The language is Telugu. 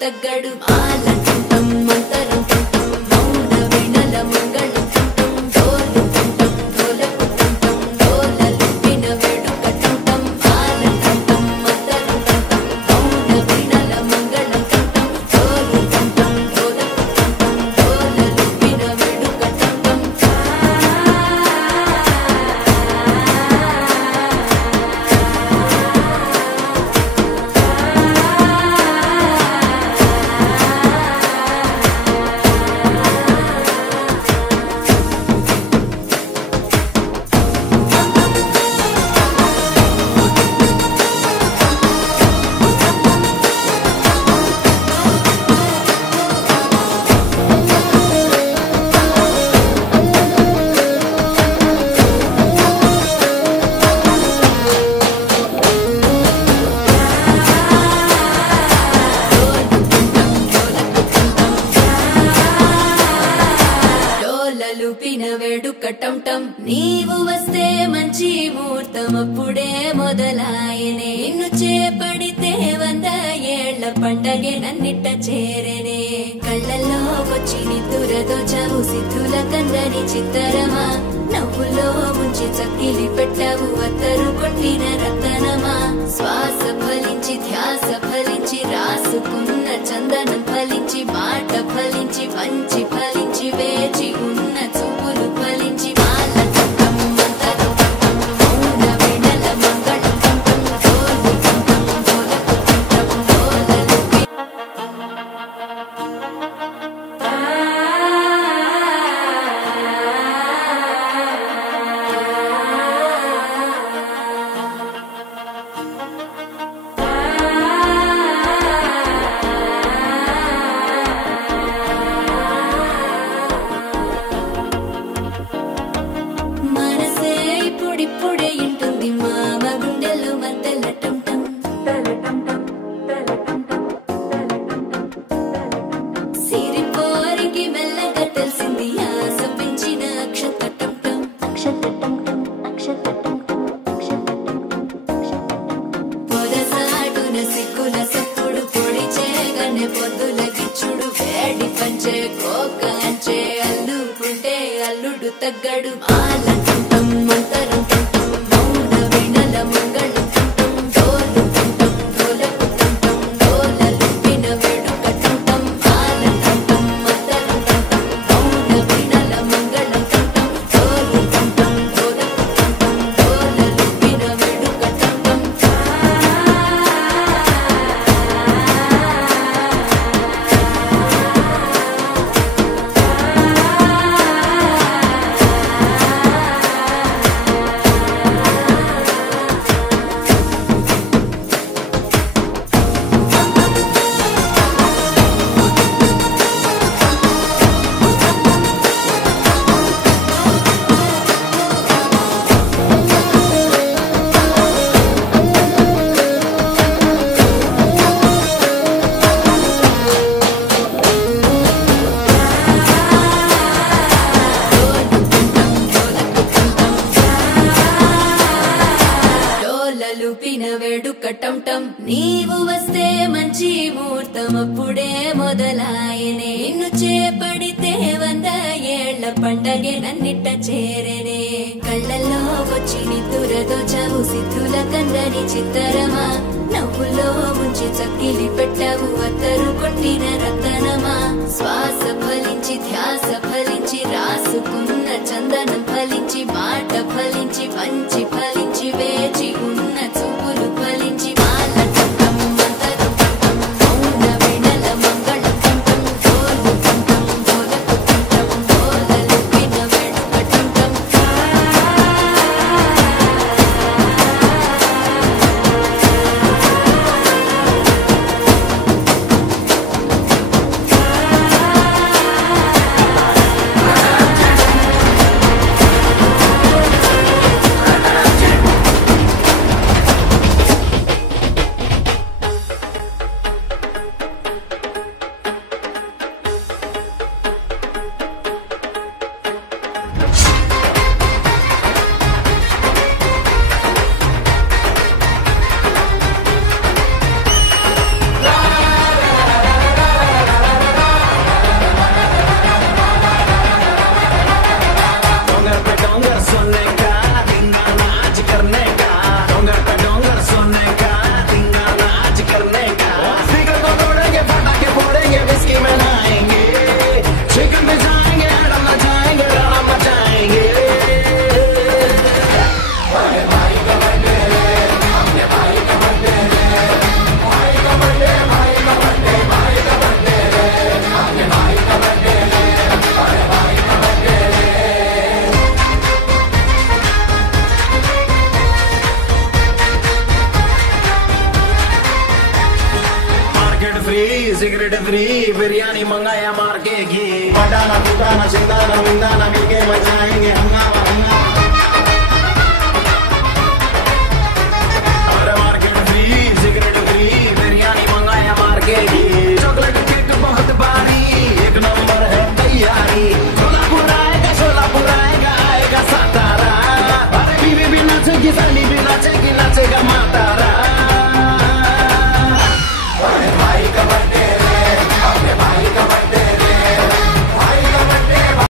తగ్గడు ఆలంటం మంతరంటం మౌన వినల మంగళంటం డోలంటం డోలపుటం డోలలు విన వేడుకటం ఆలంటం మంతరంటం మౌన వినల మంగళంటం డోలంటం డోలపుటం డోలలు విన వేడుకటం వేడుకటం నీవు వస్తే మంచి ముహూర్తం అప్పుడే మొదలాయనే నిన్ను చేపడితే 100 ఏళ్ల పండగే నన్నిట్ట చేరనే కళ్ళల్లో వచ్చి నిద్దురదో చవు సిద్ధుల కందని చిత్తరమా నవ్వులో ముంచి చక్కిలి పెట్టావు అత్తరు కొట్టిన రతనమా శ్వాస ఫలించి ధ్యాస ఫలించి రాసుకున్న చందనం ఫలించి మాట ఫలించి పంచి ఫలించి వేచి ఉన్న చూపులు ఫలించి మాలటం మంతరం మౌన వినల మంగళం డోలంటం డోలపుటం డోలలు ఇప్పుడే ఇంటుంది మామ గుండెల్లో మద్దెలటం సిరిపోరికి మెల్లగా తెలిసింది ఆశ పెంచిన అక్షతటం పొదసాటున సిగ్గుల సప్పుడు పొడి చేయగానే పొద్దుల గిచ్చుడు వేడి పంచే కోకంచే అల్లుకుంటే అల్లుడు తగ్గడు ఆలంటం మంతరంటం మౌన వినల మంగళంటం డోలంటం డోలపుటం డోలలు విన వేడుకటం ఆలంటం మంతరంటం మౌన వినల మంగళంటం డోలంటం డోలపుటం డోలలు విన వేడుకటం వేడుకటం నీవు వస్తే మంచి ముహూర్తం అప్పుడే మొదలాయనే నిన్ను చేపడితే 100 ఏళ్ల పండగే నన్నిట్ట చేరనే కళ్ళల్లో వచ్చి నిద్దురదో చవు సిద్ధుల కందని చిత్తరమా నవ్వులో ముంచి చక్కిలి పెట్టావు అత్తరు కొట్టిన రతనమా శ్వాస मनाएंगे, चिकन पे जाएंगे, डलना जाएंगे, गाना मचाएंगे। भाई का बर्थडे है, अपने भाई का बर्थडे है, भाई का बर्थडे, भाई का बर्थडे, भाई का बर्थडे है, अपने भाई का बर्थडे है, अरे भाई का बर्थडे है। Market free, cigarette free, biryani मंगाया मार के घी, मटाना कुटाना चिंदाना विंदाना मिलके मचाएंगे हंगामा।